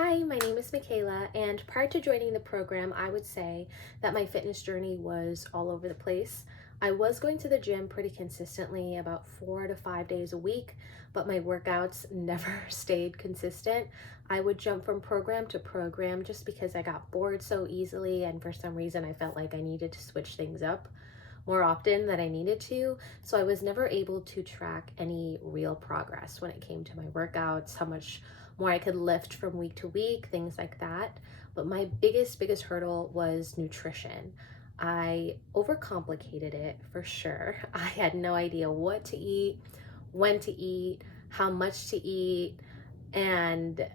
Hi, my name is Mikaela, and prior to joining the program, I would say that my fitness journey was all over the place. I was going to the gym pretty consistently, about 4 to 5 days a week, but my workouts never stayed consistent. I would jump from program to program just because I got bored so easily, and for some reason, I felt like I needed to switch things up more often than I needed to. So I was never able to track any real progress when it came to my workouts, how much more I could lift from week to week, things like that. But my biggest hurdle was nutrition. I overcomplicated it for sure. I had no idea what to eat, when to eat, how much to eat, and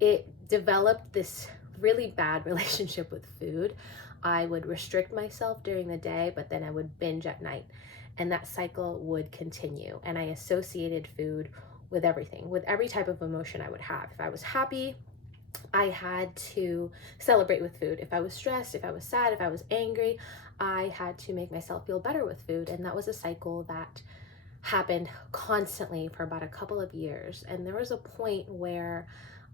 it developed this really bad relationship with food. I would restrict myself during the day, but then I would binge at night. And that cycle would continue. And I associated food with everything, with every type of emotion I would have. If I was happy, I had to celebrate with food. If I was stressed, if I was sad, if I was angry, I had to make myself feel better with food. And that was a cycle that happened constantly for about a couple of years. And there was a point where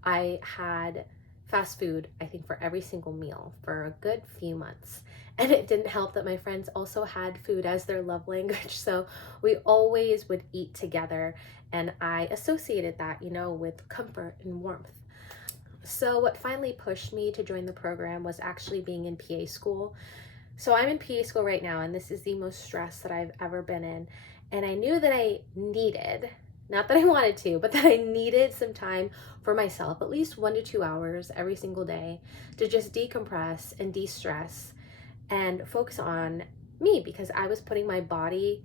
I had fast food, I think, for every single meal for a good few months. And it didn't help that my friends also had food as their love language. So we always would eat together. And I associated that, with comfort and warmth. So what finally pushed me to join the program was actually being in PA school. So I'm in PA school right now, and this is the most stress that I've ever been in. And I knew that I needed, not that I wanted to, but that I needed some time for myself, at least 1 to 2 hours every single day, to just decompress and de-stress and focus on me, because I was putting my body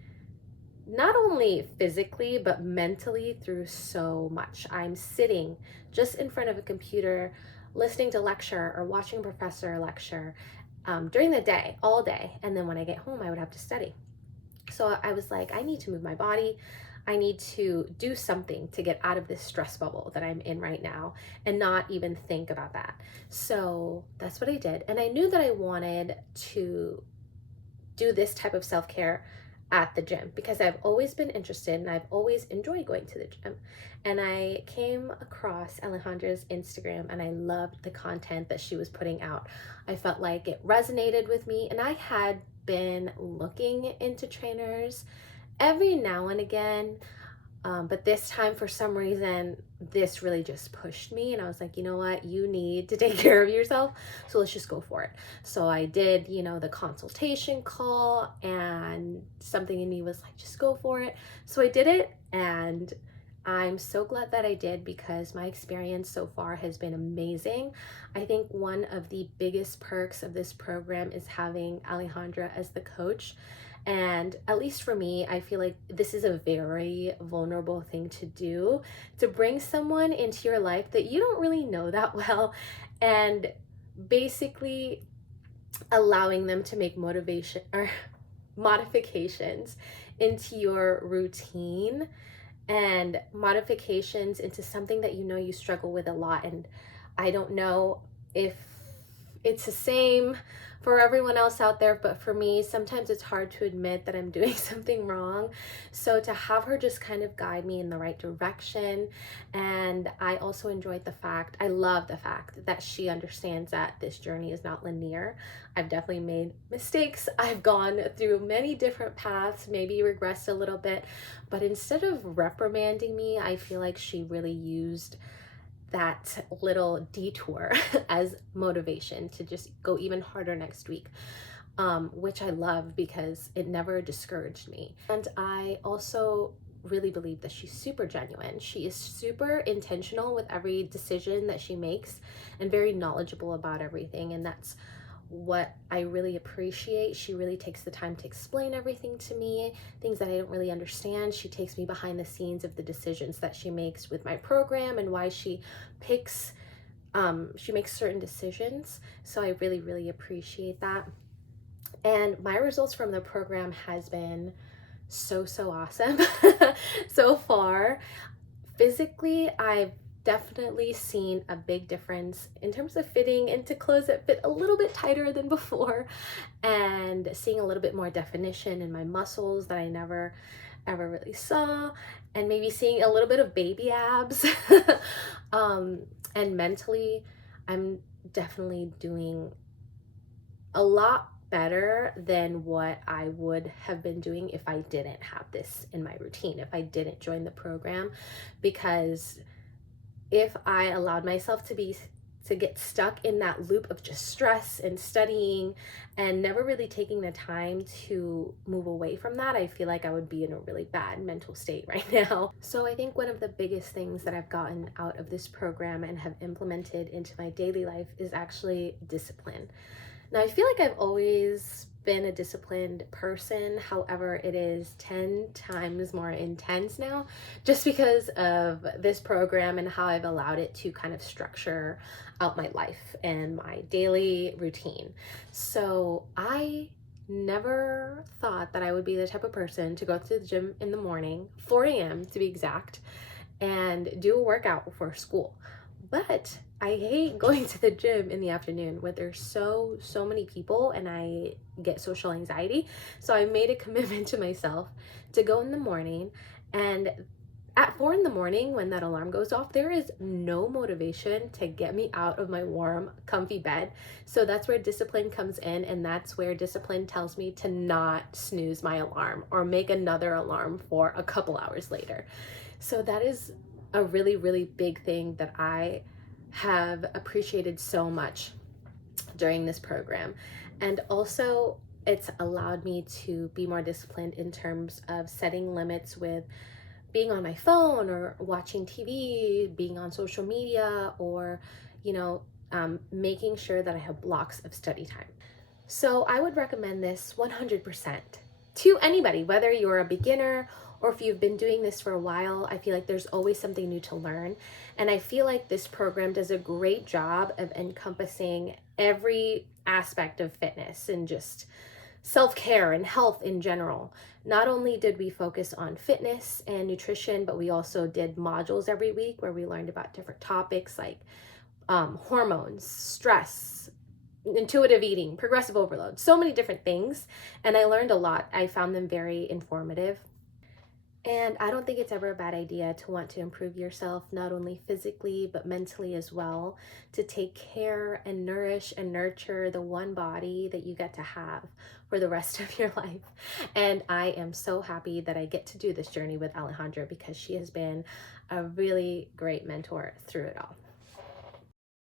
not only physically but mentally through so much. I'm sitting just in front of a computer listening to lecture or watching a professor lecture during the day, all day. And then when I get home, I would have to study. So I was like, I need to move my body. I need to do something to get out of this stress bubble that I'm in right now and not even think about that. So that's what I did. And I knew that I wanted to do this type of self-care at the gym because I've always been interested and I've always enjoyed going to the gym. And I came across Alejandra's Instagram and I loved the content that she was putting out. I felt like it resonated with me, and I had been looking into trainers every now and again. But this time, for some reason, this really just pushed me. And I was like, you know what? You need to take care of yourself. So let's just go for it. So I did, the consultation call, and something in me was like, just go for it. So I did it. And I'm so glad that I did, because my experience so far has been amazing. I think one of the biggest perks of this program is having Alejandra as the coach. And at least for me, I feel like this is a very vulnerable thing to do, to bring someone into your life that you don't really know that well, and basically allowing them to make motivation or modifications into your routine, and modifications into something that you struggle with a lot. And I don't know if it's the same for everyone else out there, but for me, sometimes it's hard to admit that I'm doing something wrong. So to have her just kind of guide me in the right direction. And I also I love the fact that she understands that this journey is not linear. I've definitely made mistakes. I've gone through many different paths, maybe regressed a little bit, but instead of reprimanding me, I feel like she really used that little detour as motivation to just go even harder next week, which I love because it never discouraged me. And I also really believe that she's super genuine. She is super intentional with every decision that she makes and very knowledgeable about everything. And that's what I really appreciate. She really takes the time to explain everything to me, things that I don't really understand. She takes me behind the scenes of the decisions that she makes with my program and why she makes certain decisions. So I really appreciate that. And my results from the program has been so awesome so far. Physically, I've definitely seen a big difference in terms of fitting into clothes that fit a little bit tighter than before, and seeing a little bit more definition in my muscles that I never ever really saw, and maybe seeing a little bit of baby abs. um, and mentally, I'm definitely doing a lot better than what I would have been doing if I didn't have this in my routine, if I didn't join the program. Because if I allowed myself to get stuck in that loop of just stress and studying and never really taking the time to move away from that, I feel like I would be in a really bad mental state right now. So I think one of the biggest things that I've gotten out of this program and have implemented into my daily life is actually discipline. Now, I feel like I've always been a disciplined person. However, it is 10 times more intense now just because of this program and how I've allowed it to kind of structure out my life and my daily routine. So, I never thought that I would be the type of person to go to the gym in the morning, 4 a.m. to be exact, and do a workout before school. But I hate going to the gym in the afternoon where there's so many people and I get social anxiety. So I made a commitment to myself to go in the morning, and at 4 in the morning when that alarm goes off, there is no motivation to get me out of my warm, comfy bed. So that's where discipline comes in, and that's where discipline tells me to not snooze my alarm or make another alarm for a couple hours later. So that is a really, really big thing that I have appreciated so much during this program. And also, it's allowed me to be more disciplined in terms of setting limits with being on my phone or watching TV, being on social media, or, you know, making sure that I have blocks of study time. So I would recommend this 100% to anybody, whether you're a beginner or if you've been doing this for a while. I feel like there's always something new to learn. And I feel like this program does a great job of encompassing every aspect of fitness and just self-care and health in general. Not only did we focus on fitness and nutrition, but we also did modules every week where we learned about different topics like hormones, stress, intuitive eating, progressive overload, so many different things. And I learned a lot. I found them very informative. And I don't think it's ever a bad idea to want to improve yourself, not only physically, but mentally as well, to take care and nourish and nurture the one body that you get to have for the rest of your life. And I am so happy that I get to do this journey with Alejandra because she has been a really great mentor through it all.